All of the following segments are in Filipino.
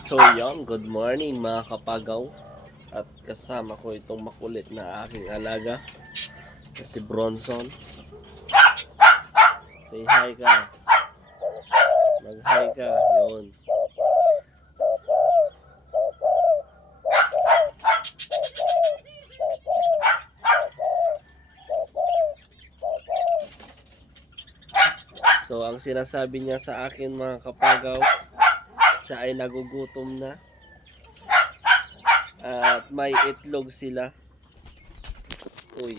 So yon, good morning mga kapagaw. At kasama ko itong makulit na aking alaga na si Bronson. Say hi ka. Mag-hi ka. Yun. So ang sinasabi niya sa akin mga kapagaw, siya ay nagugutom na. At may itlog sila. Uy.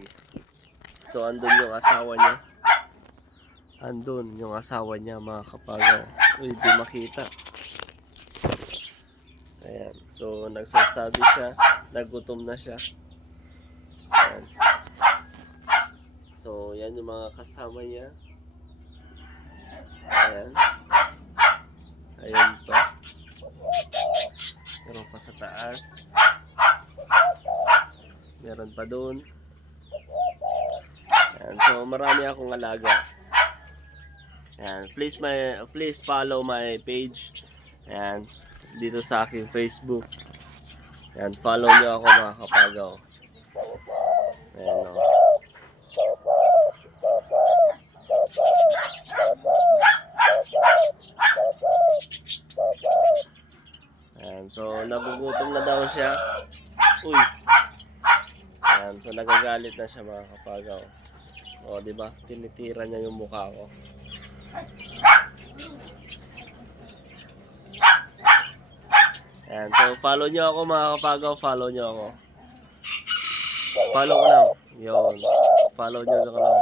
So andun yung asawa niya. Andun yung asawa niya mga kapagaw. Uy, di makita. Ayan. So nagsasabi siya, nagutom na siya. Ayan. So yan yung mga kasama niya. Ayan. Ayun pa. Meron pa sa taas. Meron pa doon. Ayan. So marami akong alaga. Ayan. Please follow my page. Ayan. Dito sa aking Facebook. Ayan. Follow nyo ako mga kapagaw. Ayan o. Ayan. So nagugutom na daw siya. Uy. Ayan. So nagagalit na siya mga kapagaw. O, di ba? Tinitira niya yung mukha ko. Ayan. So follow nyo ako mga kapagaw. Follow nyo ako. Follow ko lang. Yun. Follow nyo ko lang.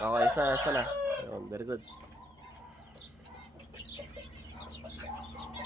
Okay, sana. Yun. Very good.